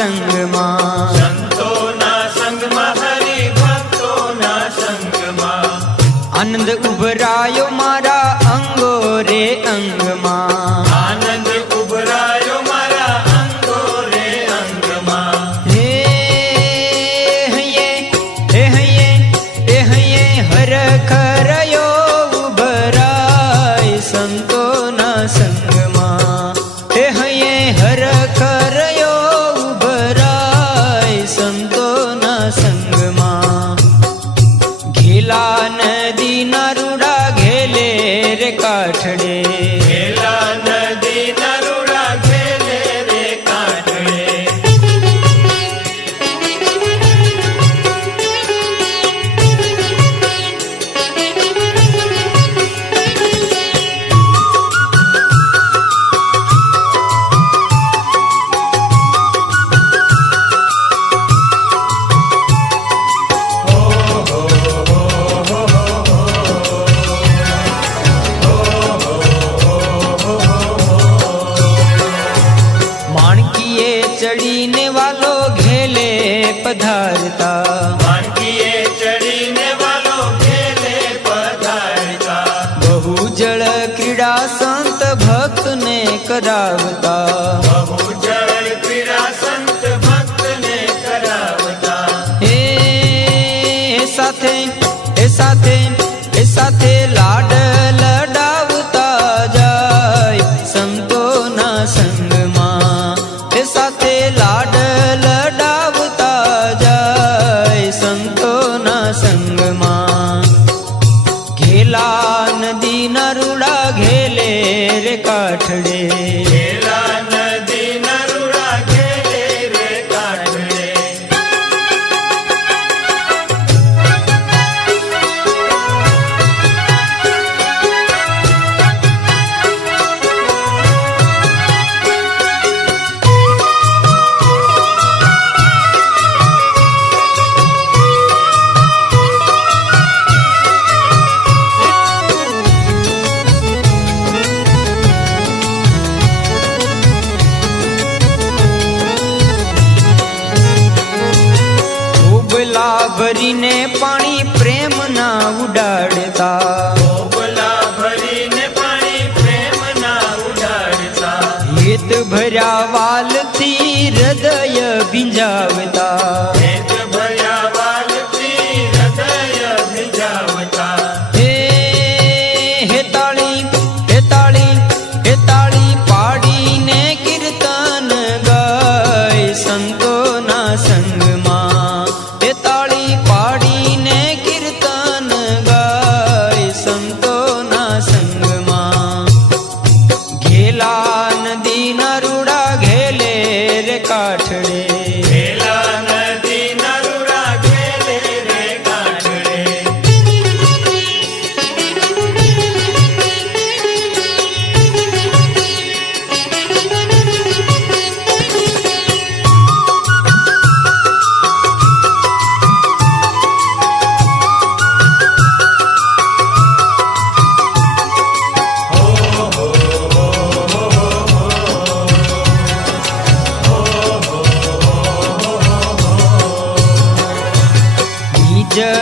સંગમાં. સંતોના સંગમાં હરિ ભક્તોના સંગમાં. આનંદ પધારતા. વાનગીએ ચડીને વાલો ઘેરે પધારતા. બહુ જળ ક્રીડા સંત ભક્તને કરાવતા. બહુ જળ ક્રીડા સંત ભક્તને કરાવતા. એ સાથે ના સંગમાં. ઘેલા નદી ના રૂડા ઘેલે રે કાઠડે. ભરીને પાણી પ્રેમ ના ઉડાડતા. બોલા ભરીને પાણી વાલથી હૃદય ભીંજાવતા.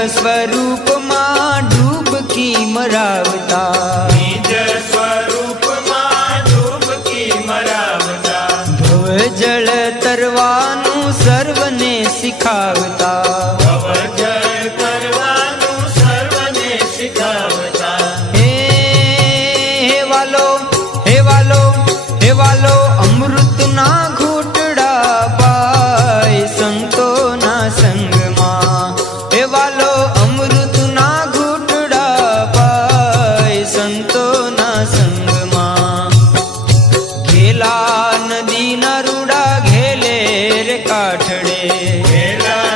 સ્વરૂપમાં ડૂબકી મરાવતા નિજ સ્વરૂપમાં ડૂબકી મરાવતા ભવ જળ તરવાનું સર્વને શીખાવતા ಮೇಲಾ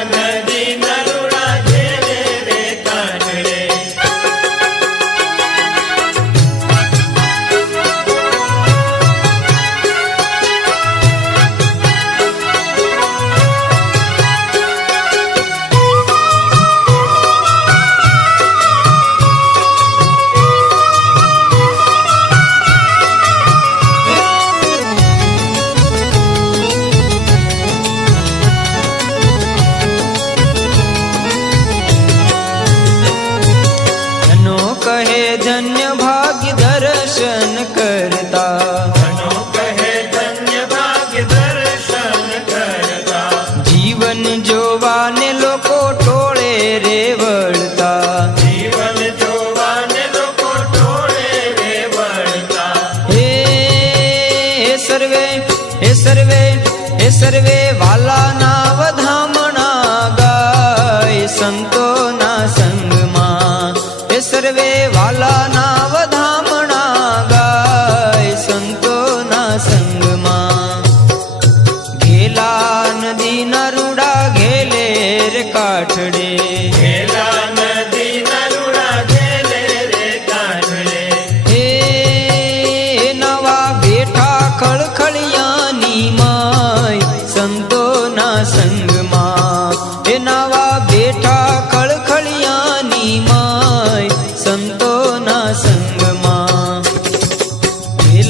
सर्वे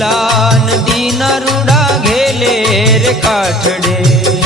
ઘેલા નદીના રૂડા ઘેલે રે કાઠડે